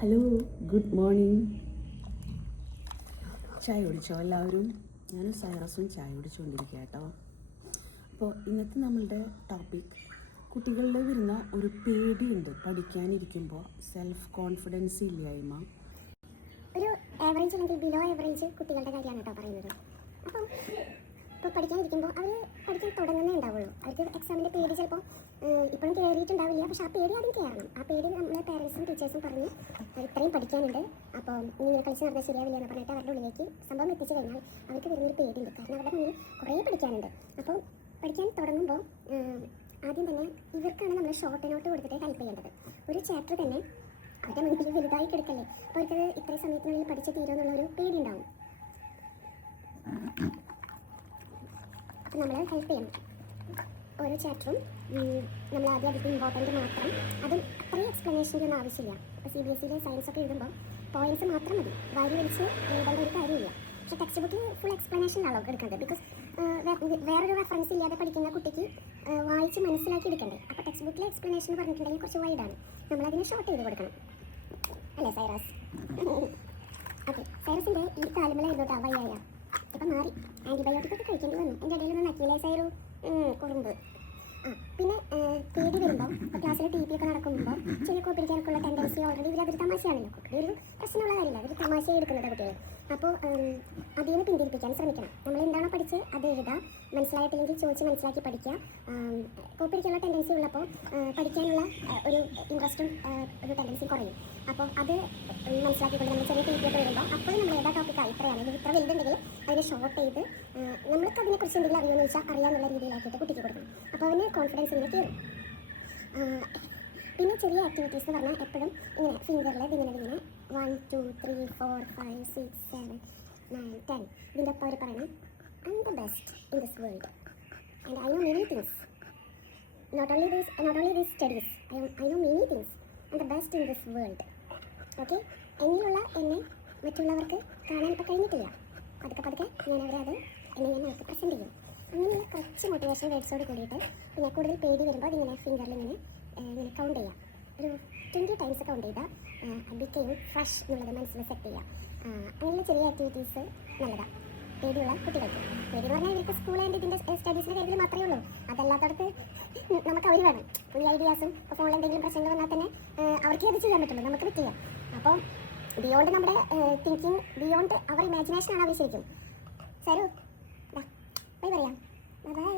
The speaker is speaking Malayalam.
Hello, good morning. ചായ കുടിച്ചോ എല്ലാവരും? ഞാനും സൈറസും ചായ കുടിച്ചുകൊണ്ടിരിക്കുക കേട്ടോ. അപ്പോൾ ഇന്നത്തെ നമ്മളുടെ ടോപ്പിക്, കുട്ടികളിൽ വരുന്ന ഒരു പേടിയുണ്ട് പഠിക്കാനിരിക്കുമ്പോൾ, സെൽഫ് കോൺഫിഡൻസ് ഇല്ലായ്മ. ഒരു ആവറേജ് അല്ലെങ്കിൽ ബിലോ ആവറേജ് കുട്ടികളുടെ കാര്യമാണ് കേട്ടോ പറയുന്നത്. അപ്പം ഇപ്പോൾ പഠിക്കാനിരിക്കുമ്പോൾ അവർ പഠിക്കാൻ തുടങ്ങുന്നേ ഉണ്ടാവുള്ളൂ. അവർക്ക് എക്സാമിൻ്റെ പേടി ചിലപ്പോൾ ഇപ്പോഴും കയറിയിട്ടുണ്ടാവില്ല, പക്ഷെ ആ പേടി ആദ്യം കയറണം. ആ പേടി നമ്മളെ പേരൻസും ടീച്ചേഴ്സും പറഞ്ഞ് ഇത്രയും പഠിക്കാനുണ്ട്, അപ്പോൾ ഇങ്ങനെ കളിച്ച് നടന്നാൽ ശരിയാവില്ല എന്ന് പറഞ്ഞിട്ട് അവരുടെ ഉള്ളിലേക്ക് സംഭവം എത്തിച്ചു കഴിഞ്ഞാൽ അവർക്ക് വരുന്നൊരു പേടിയുണ്ട്. കാരണം അവരുടെ മുന്നിൽ കുറേ പഠിക്കാനുണ്ട്. അപ്പോൾ പഠിക്കാൻ തുടങ്ങുമ്പോൾ ആദ്യം തന്നെ ഇവർക്കാണ് നമ്മൾ ഷോർട്ട് നോട്ട് കൊടുത്തിട്ട് ടൈപ്പ് ചെയ്യേണ്ടത്. ഒരു ചാപ്റ്റർ തന്നെ അവരുടെ മുന്നിൽ വലുതായി കിടക്കല്ലേ, അപ്പോൾ അവർക്കത് ഇത്രയും സമയത്തിനുള്ളിൽ പഠിച്ച് തീരുമെന്നുള്ളൊരു പേടി ഉണ്ടാവും. അപ്പോൾ നമ്മൾ ഹെൽപ്പ് ചെയ്യണം. ഓരോ ചാപ്റ്ററും നമ്മൾ ആദ്യം അതിൻ്റെ ഇമ്പോർട്ടൻറ്റ് മാത്രം, അതും അത്രയും എക്സ്പ്ലനേഷൻ്റെ ആവശ്യമില്ല. ഇപ്പോൾ CBSE സയൻസൊക്കെ എഴുതുമ്പോൾ പോയിൻറ്റ്സ് മാത്രം മതി, വാരി വലിച്ച് എഴുതേണ്ട ഒരു കാര്യമില്ല. പക്ഷേ ടെക്സ്റ്റ് ബുക്കിൽ ഫുൾ എക്സ്പ്ലനേഷനാണല്ലോ എടുക്കുന്നത്. ബിക്കോസ് വേറൊരു റെഫറൻസ് ഇല്ലാതെ പഠിക്കുന്ന കുട്ടിക്ക് വായിച്ച് മനസ്സിലാക്കി എടുക്കണ്ടേ. അപ്പോൾ ടെക്സ്റ്റ് ബുക്കിലെ എക്സ്പ്ലനേഷൻ പറഞ്ഞിട്ടുണ്ടെങ്കിൽ കുറച്ച് വൈഡാണ്, നമ്മളതിനെ ഷോർട്ട് ചെയ്ത് കൊടുക്കണം അല്ലേ സൈറസ്? ഓക്കെ, സൈറസിൻ്റെ ഈ കാലുമലായിരുന്നു കേട്ടോ വയ്യായ. ഇപ്പം മാറി, ആൻറ്റിബയോട്ടിക് ഒക്കെ കഴിക്കേണ്ടി വന്നു. എൻ്റെ ഇടയിലൊന്നും നക്കിയില്ലേ സൈറു? കുറുമ്പ്. പിന്നെ പേടി വരുമ്പോൾ ഇപ്പോൾ ക്ലാസ്സിൽ TP ഒക്കെ നടക്കുമ്പോൾ ചെറിയ കോപ്പി അടിക്കാനൊക്കെയുള്ള ടെൻഡൻസി ഓൾറെഡി ഇവരതൊരു തമാശയാണല്ലോ. കോപ്പി ഒരു പ്രശ്നമുള്ള കാര്യമില്ല, അതൊരു തമാശയായി എടുക്കുന്നത് കുട്ടികൾ. അപ്പോൾ അതിൽ നിന്ന് പിന്തിരിപ്പിക്കാൻ ശ്രമിക്കണം. നമ്മൾ എന്താണോ പഠിച്ച് അത് എഴുതുക, മനസ്സിലായിട്ടില്ലെങ്കിൽ ചോദിച്ച് മനസ്സിലാക്കി പഠിക്കുക. കോപ്പി അടിക്കാനുള്ള ടെൻഡൻസി ഉള്ളപ്പോൾ പഠിക്കാനുള്ള ഒരു ഇൻട്രസ്റ്റും ഒരു ടെൻഡൻസിയും കുറയും. അപ്പോൾ അത് മനസ്സിലാക്കിക്കൊണ്ട് നമ്മൾ ചെറിയ TP ഒക്കെ വരുമ്പോൾ അപ്പോഴും നമ്മൾ ഏതാ ടോപ്പിക്കാണ് ഇത്രയാണ്, ഇത് ഇത്ര വലുതുണ്ടെങ്കിൽ അതിനെ ഷോർട്ട് ചെയ്ത് നമ്മൾക്ക് അതിനെക്കുറിച്ച് എന്തെങ്കിലും അറിയുമെന്ന് വെച്ചാൽ അറിയാമെന്നുള്ള രീതിയിലാക്കിയിട്ട് കുട്ടിക്ക് കൊടുക്കണം. അപ്പോൾ അവന് കോൺഫിഡൻസ് ഇങ്ങനെ കയറും. പിന്നെ ചെറിയ ആക്ടിവിറ്റീസ് എന്ന് പറഞ്ഞാൽ എപ്പോഴും ഇങ്ങനെ ഫിംഗറിൽ ഇതിങ്ങനെ 1 2 3 4 5 6 7 9 10 ഇതിൻ്റെ ഒപ്പം അവർ പറയണം I M the best in this world and I know many things. not only this studies, I know many things. I'm the best in this world. Okay, എന്നിലുള്ള എന്നെ മറ്റുള്ളവർക്ക് കാണാൻ ഇപ്പോൾ കഴിഞ്ഞിട്ടില്ല. പതുക്കെ ഞാൻ അവരത് എന്നെ അവർക്ക് പ്രസൻറ്റ് ചെയ്യും. അങ്ങനെയുള്ള കുറച്ച് മോട്ടിവേഷൻ വേർഡ്സോട് കൂടിയിട്ട് പിന്നെ കൂടുതൽ പേടി വരുമ്പോൾ അതിങ്ങനെ ഫിംഗറിൽ ഇങ്ങനെ കൗണ്ട് ചെയ്യുക. ഒരു 20 ടൈംസ് കൗണ്ട് ചെയ്താൽ ബിക്കെയിം ഫ്രഷ് എന്നുള്ളത് മനസ്സിൽ സെറ്റ് ചെയ്യുക. അങ്ങനെയുള്ള ചെറിയ ആക്ടിവിറ്റീസ് നല്ലതാണ് പേടിയുള്ള കുട്ടികൾക്ക്. പേടി എന്ന് പറഞ്ഞാൽ ഇവർക്ക് സ്കൂൾ ആൻഡ് ഇതിൻ്റെ സ്റ്റഡീസിൻ്റെ കാര്യത്തിൽ മാത്രമേ ഉള്ളൂ. അതല്ലാത്തടത്ത് നമുക്ക് അവർ വേണം. പുതിയ ഐഡിയാസും ഇപ്പോൾ ഫോണിൽ എന്തെങ്കിലും പ്രശ്നങ്ങൾ വന്നാൽ തന്നെ അവർക്ക് അത് ചെയ്യാൻ പറ്റുള്ളൂ, നമുക്ക് പറ്റില്ല. അപ്പോൾ ബിയോണ്ട് നമ്മുടെ തിങ്കിങ്, ബിയോണ്ട് അവർ ഇമാജിനേഷനാണ് അവർ ശരിക്കും. സരു ബൈ പറയാം. ബൈ.